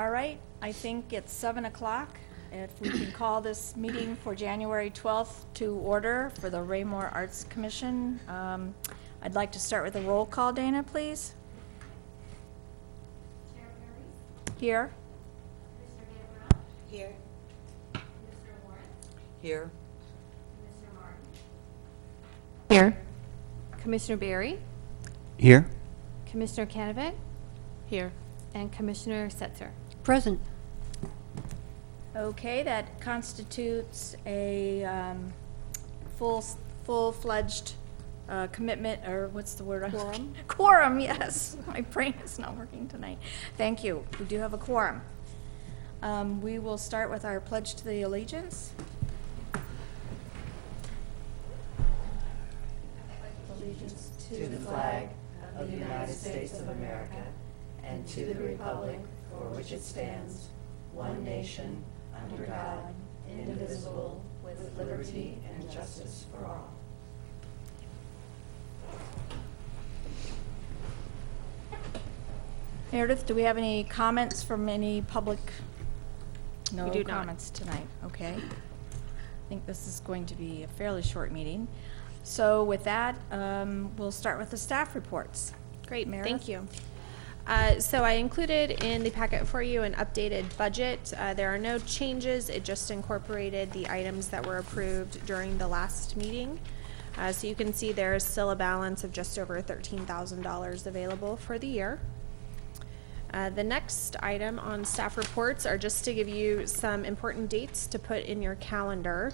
All right, I think it's 7 o'clock. If we can call this meeting for January 12th to order for the Raymore Arts Commission. I'd like to start with a roll call. Dana, please. Chair Perry, Here. Mr. Gambrell, Here. Mr. Warren, Here. Mr. Martin, Here. Commissioner Barry, Here. Commissioner Canovic, Here. and Commissioner Setzer. Present. Okay, that constitutes a full-fledged commitment, or what's the word? Quorum. Quorum, yes. My brain is not working tonight. Thank you. We do have a quorum. We will start with our pledge to the allegiance. Allegiance To the flag of the United States of America and to the republic for which it stands, one nation, under God, indivisible, with liberty and justice for all. Meredith, do we have any comments from any public? No We do not. comments tonight, okay. I think this is going to be a fairly short meeting. So with that, we'll start with the staff reports. Great, Meredith? thank you. So I included in the packet for you an updated budget. There are no changes. It just incorporated the items that were approved during the last meeting. So you can see there is still a balance of just over $13,000 available for the year. The next item on staff reports are just to give you some important dates to put in your calendar.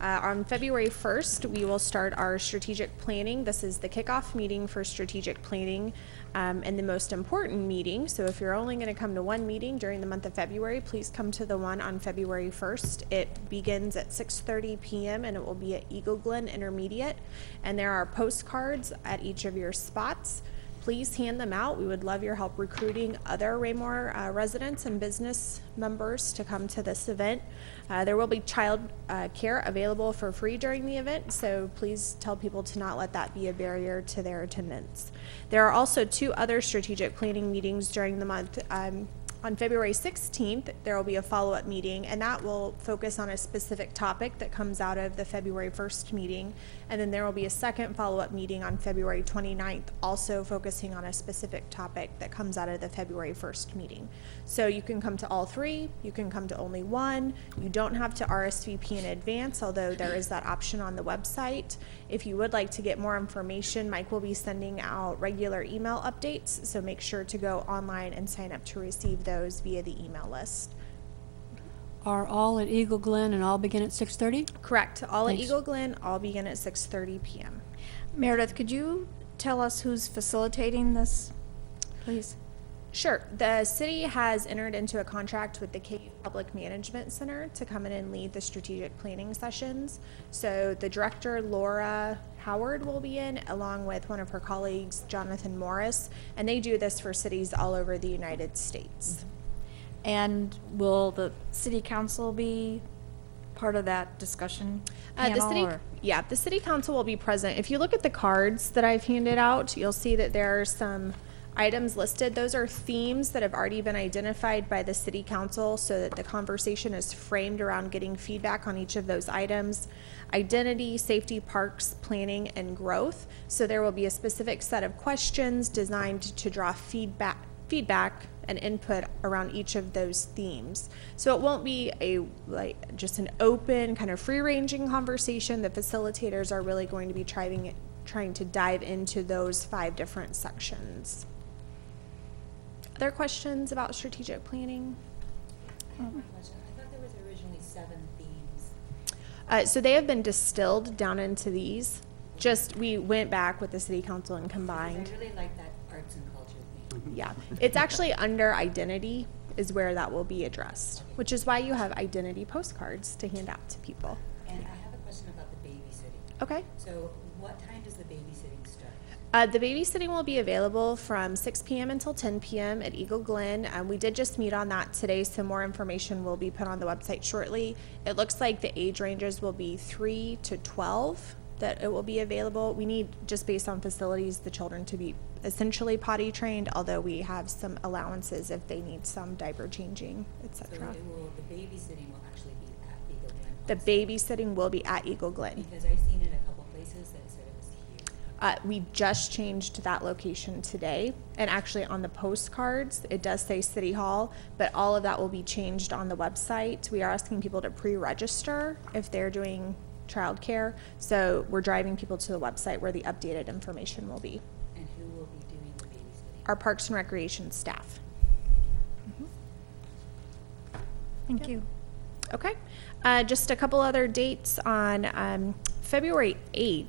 On February 1st, we will start our strategic planning. This is the kickoff meeting for strategic planning and the most important meeting. So if you're only going to come to one meeting during the month of February, please come to the one on February 1st. It begins at 6:30 p.m. and it will be at Eagle Glen Intermediate. And there are postcards at each of your spots. Please hand them out. We would love your help recruiting other Raymore residents and business members to come to this event. There will be child care available for free during the event, so please tell people to not let that be a barrier to their attendance. There are also 2 other strategic planning meetings during the month. On February 16th, there will be a follow-up meeting, and that will focus on a specific topic that comes out of the February 1st meeting. And then there will be a second follow-up meeting on February 29th, also focusing on a specific topic that comes out of the February 1st meeting. So you can come to all 3, you can come to only one. You don't have to RSVP in advance, although there is that option on the website. If you would like to get more information, Mike will be sending out regular email updates, so make sure to go online and sign up to receive those via the email list. Are all at Eagle Glen and all begin at 6:30? Correct. All at Thanks. Eagle Glen, all begin at 6:30 p.m. Meredith, could you tell us who's facilitating this, please? Sure. The city has entered into a contract with the Cape Public Management Center to come in and lead the strategic planning sessions. So the director, Laura Howard, will be in, along with one of her colleagues, Jonathan Morris, and they do this for cities all over the United States. And will the city council be part of that discussion panel? The city council will be present. If you look at the cards that I've handed out, you'll see that there are some items listed. Those are themes that have already been identified by the city council so that the conversation is framed around getting feedback on each of those items. Identity, safety, parks, planning, and growth. So there will be a specific set of questions designed to draw feedback and input around each of those themes. So it won't be just an open kind of free-ranging conversation. The facilitators are really going to be trying to dive into those 5 different sections. Other questions about strategic planning? I thought there was originally 7 themes. So they have been distilled down into these. We went back with the city council and combined. I really like that arts and culture theme. Yeah, it's actually under identity is where that will be addressed, which is why you have identity postcards to hand out to people. And I have a question about the babysitting. Okay. So what time does the babysitting start? The babysitting will be available from 6 p.m. until 10 p.m. at Eagle Glen. We did just meet on that today, so more information will be put on the website shortly. It looks like the age ranges will be 3 to 12. that it will be available. We need, just based on facilities, the children to be essentially potty trained, although we have some allowances if they need some diaper changing, et So cetera. the babysitting will actually be at Eagle Glen. The also? babysitting will be at Eagle Glen. Because I've seen it a couple places that said it was here. We just changed that location today, and actually on the postcards, it does say City Hall, but all of that will be changed on the website. We are asking people to pre-register if they're doing childcare, so we're driving people to the website where the updated information will be. And who will be doing the babysitting? Our Parks and Recreation staff. Thank you. Okay, just a couple other dates on February 8th.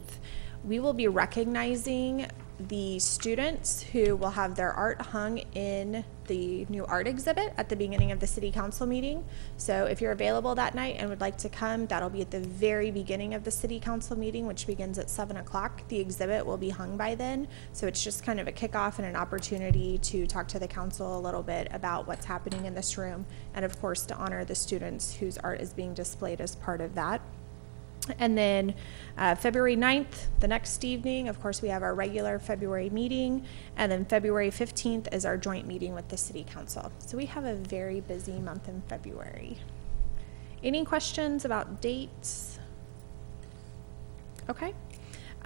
We will be recognizing the students who will have their art hung in the new art exhibit at the beginning of the city council meeting. So if you're available that night and would like to come, that'll be at the very beginning of the city council meeting, which begins at 7 o'clock. The exhibit will be hung by then. So it's just kind of a kickoff and an opportunity to talk to the council a little bit about what's happening in this room. And of course, to honor the students whose art is being displayed as part of that. And then February 9th, the next evening, of course, we have our regular February meeting. And then February 15th is our joint meeting with the City Council. So we have a very busy month in February. Any questions about dates? Okay.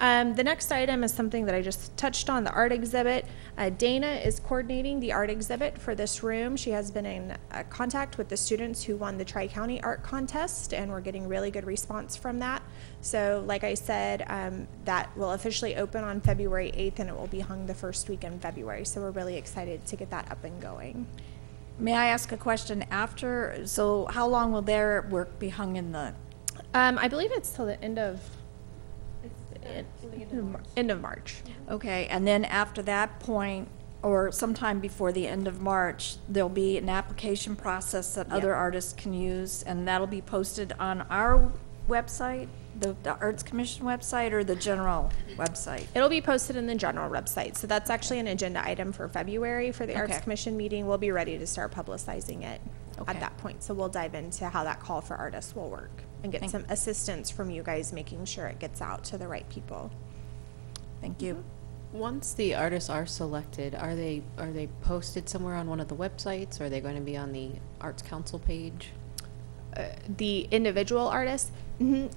The next item is something that I just touched on, the art exhibit. Dana is coordinating the art exhibit for this room. She has been in contact with the students who won the Tri-County Art Contest, and we're getting really good response from that. So like I said, that will officially open on February 8th, and it will be hung the first week in February. So we're really excited to get that up and going. May I ask a question after? So how long will their work be hung in the, I believe it's till the end of end of March. okay, and then after that point, or sometime before the end of March, there'll be an application process that other artists can use, and that'll be posted on our website, the Arts Commission website, or the general website? It'll be posted in the general website. So that's actually an agenda item for February for the Arts Okay. Commission meeting. We'll be ready to start publicizing it Okay. at that point. So we'll dive into how that call for artists will work and get Thank- some assistance from you guys making sure it gets out to the right people. Thank you. Once the artists are selected, are they posted somewhere on one of the websites? Or are they going to be on the Arts Council page? The individual artists.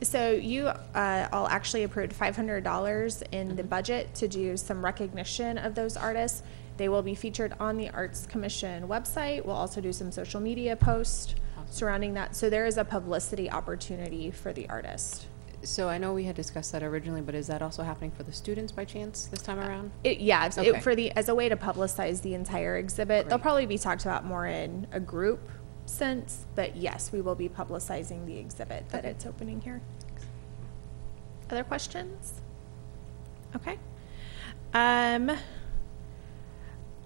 So you all actually approved $500 in the budget to do some recognition of those artists. They will be featured on the Arts Commission website. We'll also do some social media posts surrounding that. So there is a publicity opportunity for the artist. So I know we had discussed that originally, but is that also happening for the students by chance this time around? It's Okay. as a way to publicize the entire exhibit. They'll Great. probably be talked about more in a group sense, but yes, we will be publicizing the exhibit that it's opening here. Other questions? Okay.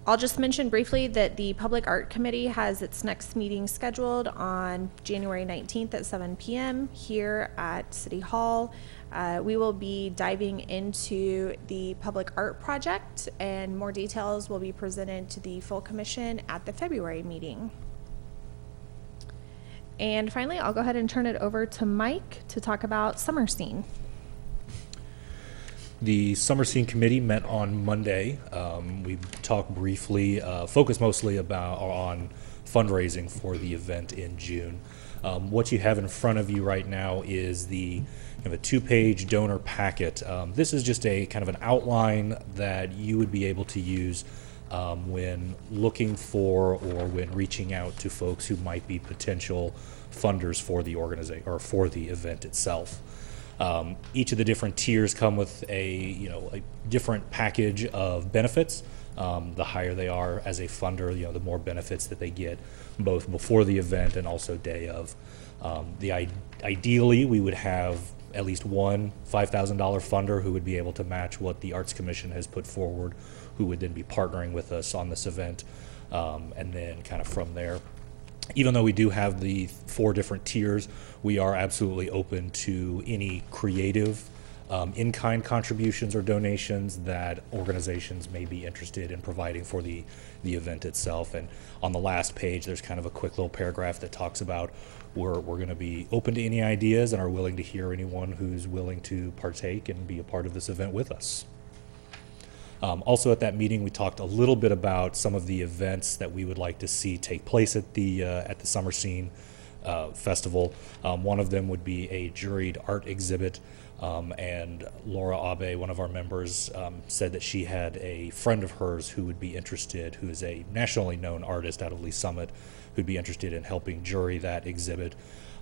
I'll just mention briefly that the Public Art Committee has its next meeting scheduled on January 19th at 7 p.m. here at City Hall. We will be diving into the Public Art Project, and more details will be presented to the full commission at the February meeting. And finally, I'll go ahead and turn it over to Mike to talk about Summer Scene. The Summer Scene Committee met on Monday. We talked briefly, focused mostly on fundraising for the event in June. What you have in front of you right now is the kind of a two-page donor packet. This is just a kind of an outline that you would be able to use when looking for or when reaching out to folks who might be potential funders for the organization or for the event itself. Each of the different tiers come with a different package of benefits. The higher they are as a funder, the more benefits that they get, both before the event and also day of. Ideally, we would have at least one $5,000 funder who would be able to match what the Arts Commission has put forward, who would then be partnering with us on this event, and then kind of from there. Even though we do have the 4 different tiers, we are absolutely open to any creative in-kind contributions or donations that organizations may be interested in providing for the event itself. And on the last page, there's kind of a quick little paragraph that talks about we're going to be open to any ideas and are willing to hear anyone who's willing to partake and be a part of this event with us. Also at that meeting, we talked a little bit about some of the events that we would like to see take place at the Summer Scene Festival. One of them would be a juried art exhibit, and Laura Abe, one of our members, said that she had a friend of hers who would be interested, who is a nationally known artist out of Lee Summit, who'd be interested in helping jury that exhibit.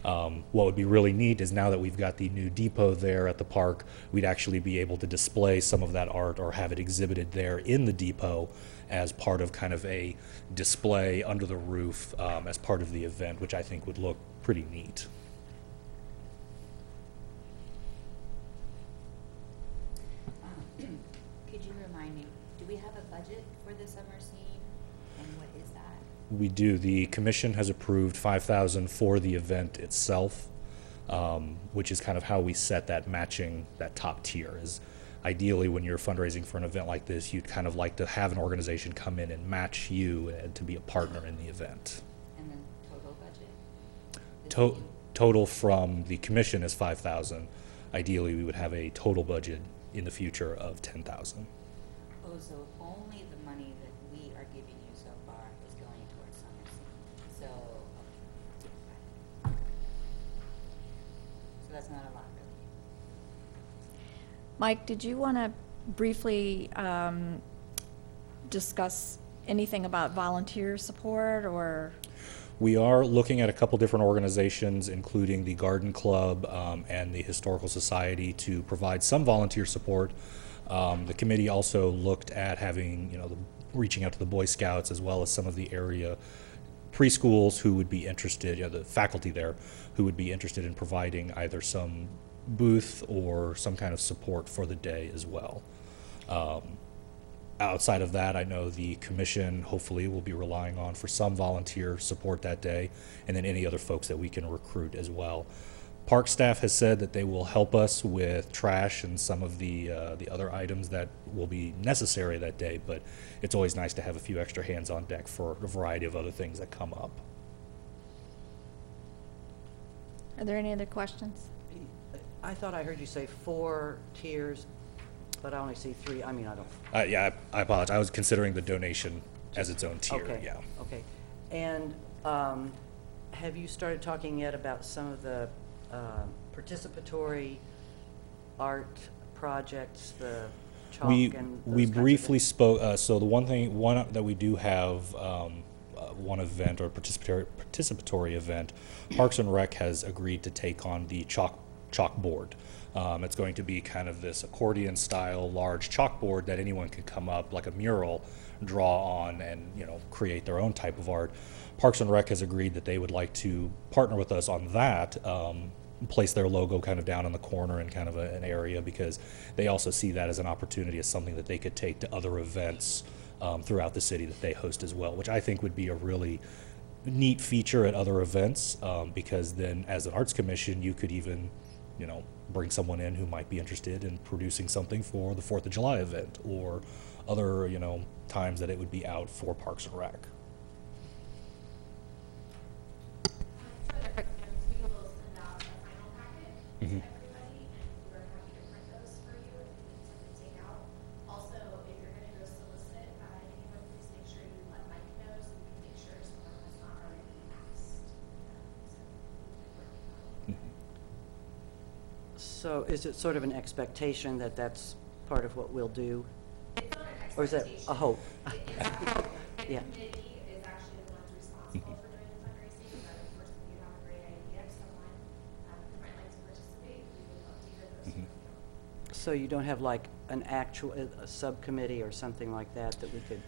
What would be really neat is now that we've got the new depot there at the park, we'd actually be able to display some of that art or have it exhibited there in the depot as part of kind of a display under the roof as part of the event, which I think would look pretty neat. Could you remind me, do we have a budget for the summer scene, and what is that? We do. The commission has approved $5,000 for the event itself, which is kind of how we set that matching, that top tier. Is ideally when you're fundraising for an event like this, you'd kind of like to have an organization come in and match you and to be a partner in the event. And then total budget? Total from the commission is $5,000. Ideally, we would have a total budget in the future of $10,000. Oh, so only the money that we are giving you so far is going towards summer scene. So, okay. So that's not a lot, really. Mike, did you want to briefly discuss anything about volunteer support or? We are looking at a couple different organizations, including the Garden Club and the Historical Society, to provide some volunteer support. The committee also looked at having, reaching out to the Boy Scouts as well as some of the area preschools who would be interested, the faculty there, who would be interested in providing either some booth or some kind of support for the day as well. Outside of that, I know the commission hopefully will be relying on for some volunteer support that day, and then any other folks that we can recruit as well. Park staff has said that they will help us with trash and some of the other items that will be necessary that day, but it's always nice to have a few extra hands on deck for a variety of other things that come up. Are there any other questions? I thought I heard you say 4 tiers, but I only see 3. I mean, I don't. Yeah, I apologize. I was considering the donation as its own tier, Okay. yeah. Okay. And have you started talking yet about some of the participatory art projects, the chalk We and those we kinds of briefly things? spoke, so the one that we do have, one event or participatory event, Parks and Rec has agreed to take on the chalkboard. It's going to be kind of this accordion style large chalkboard that anyone can come up like a mural, draw on, and create their own type of art. Parks and Rec has agreed that they would like to partner with us on that, place their logo kind of down in the corner in kind of an area, because they also see that as an opportunity, as something that they could take to other events throughout the city that they host as well, which I think would be a really neat feature at other events, because then as an arts commission you could even bring someone in who might be interested in producing something for the 4th of July event or other times that it would be out for Parks and Rec. We will send out a final packet to Mhm. everybody, and we're happy to print those for you if you need something to take out. Also, if you're gonna go solicit anyone, please make sure you let Mike know so we can make sure someone has not already asked. So is it sort of an expectation that that's part of what we'll do? It's not an Or is that expectation. a hope? It's a hope. The Yeah. committee is actually the ones responsible for doing the fundraising, but of course, if you have a great idea, if someone who might like to participate, we would love to hear those from you. So you don't have like an actual, a subcommittee or something like that that we could?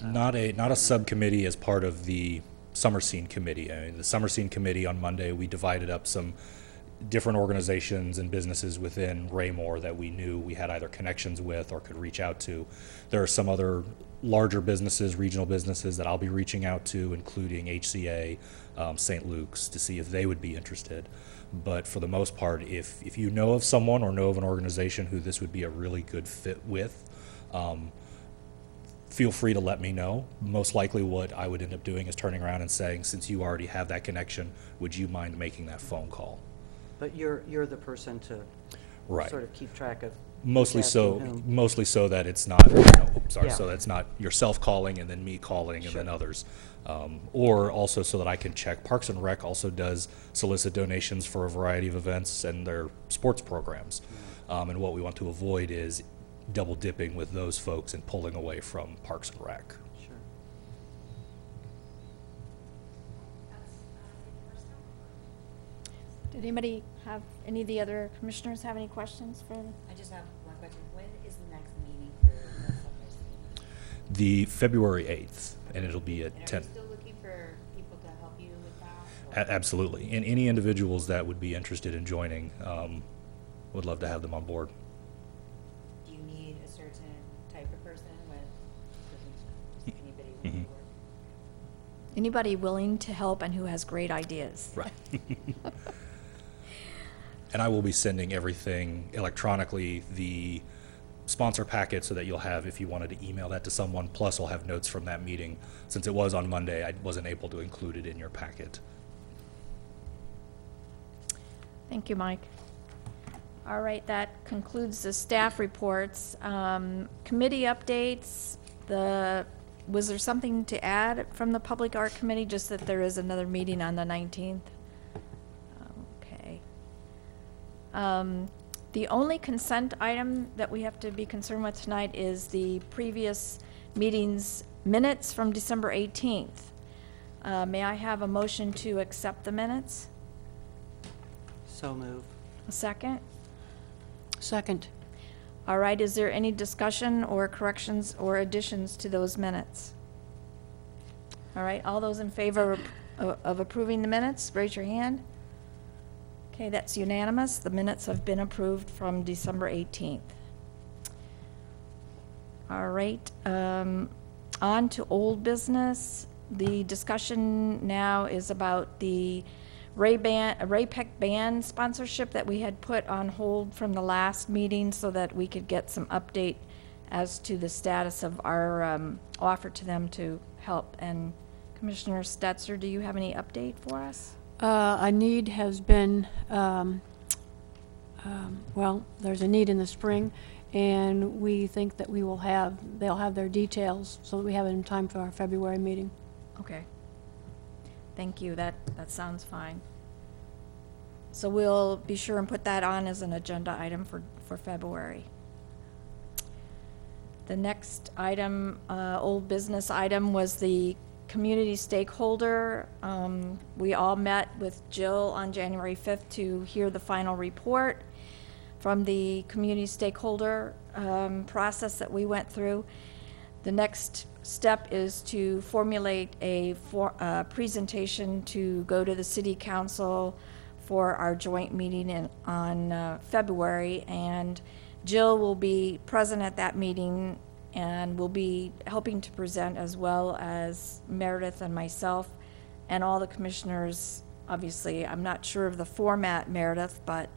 Not a subcommittee as part of the Summer Scene Committee. I mean, the Summer Scene Committee on Monday, we divided up some different organizations and businesses within Raymore that we knew we had either connections with or could reach out to. There are some other larger businesses, regional businesses that I'll be reaching out to, including HCA, St. Luke's, to see if they would be interested. But for the most part, if you know of someone or know of an organization who this would be a really good fit with, feel free to let me know. Most likely what I would end up doing is turning around and saying, since you already have that connection, would you mind making that phone call? But you're the person to Right. sort of keep track of. Mostly who's so, asking whom. mostly so that it's not, sorry, Yeah. so that's not yourself calling and then me calling and then Sure. others. Or also so that I can check. Parks and Rec also does solicit donations for a variety of events and their sports programs. And what we want to avoid is double dipping with those folks and pulling away from Parks and Rec. Sure. Did anybody have, any of the other commissioners have any questions for? I just have one question. When is the next meeting for the fundraising? The February 8th, and it'll be at And are 10. you still looking for people to help you with that? or- Absolutely. And any individuals that would be interested in joining, would love to have them on board. Do you need a certain type of person with, just anybody who Mhm. will work? Anybody willing to help and who has great ideas? Right. And I will be sending everything electronically, the sponsor packet, so that you'll have, if you wanted to email that to someone, plus I'll have notes from that meeting. Since it was on Monday, I wasn't able to include it in your packet. Thank you, Mike. All right, that concludes the staff reports. Committee updates, was there something to add from the Public Art Committee, just that there is another meeting on the 19th? Okay. The only consent item that we have to be concerned with tonight is the previous meeting's minutes from December 18th. May I have a motion to accept the minutes? So move. A second? Second. All right, is there any discussion or corrections or additions to those minutes? All right, all those in favor of approving the minutes, raise your hand. Okay, that's unanimous. The minutes have been approved from December 18th. All right, on to old business. The discussion now is about the Ray Peck Band sponsorship that we had put on hold from the last meeting so that we could get some update as to the status of our offer to them to help. And Commissioner Stetzer, do you have any update for us? A need has been, well, there's a need in the spring, and we think that they'll have their details so that we have it in time for our February meeting. Okay. Thank you. That sounds fine. So we'll be sure and put that on as an agenda item for February. The next item, old business item, was the community stakeholder. We all met with Jill on January 5th to hear the final report from the community stakeholder process that we went through. The next step is to formulate a presentation to go to the city council for our joint meeting on February, and Jill will be present at that meeting and will be helping to present, as well as Meredith and myself and all the commissioners. Obviously, I'm not sure of the format, Meredith, but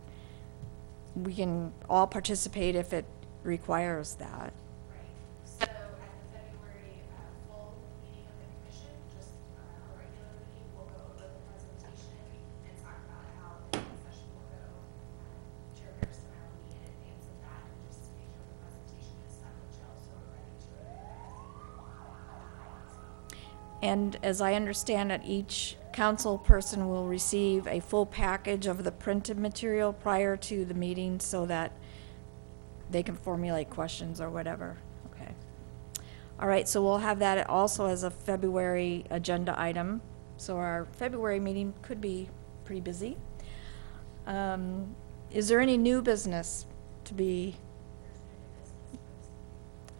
we can all participate if it requires that. Right. So at the February full meeting of the commission, just a regular meeting, we'll go over the presentation and talk about how the session will go. Chair Harrison and I will meet in advance of that, and just to make sure the presentation is done with Jill, so we're ready to. And as I understand it, each council person will receive a full package of the printed material prior to the meeting so that they can formulate questions or whatever. Okay. All right, so we'll have that also as a February agenda item. So our February meeting could be pretty busy. Is there any new business to be?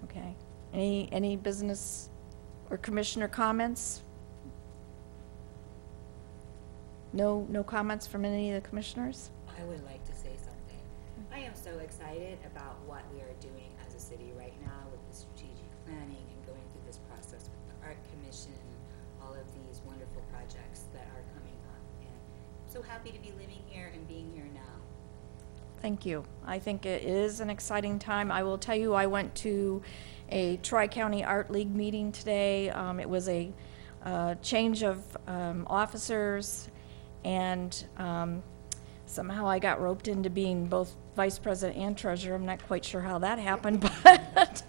Okay. Any business or commissioner comments? No comments from any of the commissioners? I would like to say something. I am so excited about what we are doing as a city right now with the strategic planning and going through this process with the Art Commission, all of these wonderful projects that are coming up. And I'm so happy to be living here and Thank you. I think it is an exciting time. I will tell you, I went to a Tri-County Art League meeting today. It was a change of officers, and somehow I got roped into being both vice president and treasurer. I'm not quite sure how that happened, but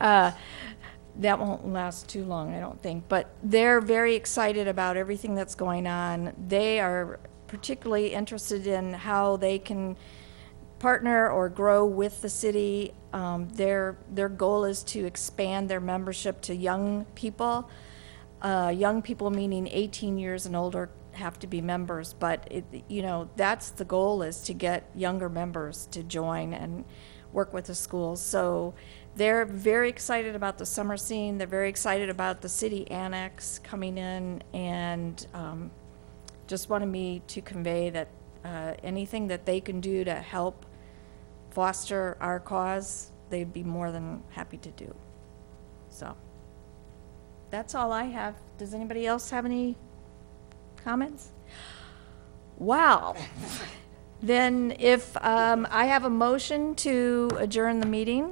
that won't last too long, I don't think. But they're very excited about everything that's going on. They are particularly interested in how they can partner or grow with the city. Their goal is to expand their membership to young people. Young people meaning 18 years and older have to be members, but that's the goal, is to get younger members to join and work with the schools. So they're very excited about the summer scene. They're very excited about the city annex coming in, and just wanted me to convey that anything that they can do to help foster our cause, they'd be more than happy to do. So that's all I have. Does anybody else have any comments? Wow. Then if I have a motion to adjourn the meeting.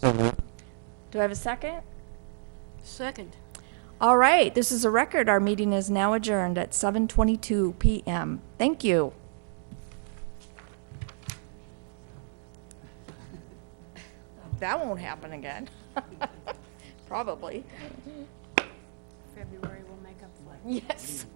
Do I have a second? Second. All right, this is a record. Our meeting is now adjourned at 7:22 p.m. Thank you. That won't happen again. Probably. February will make up for it. Yes.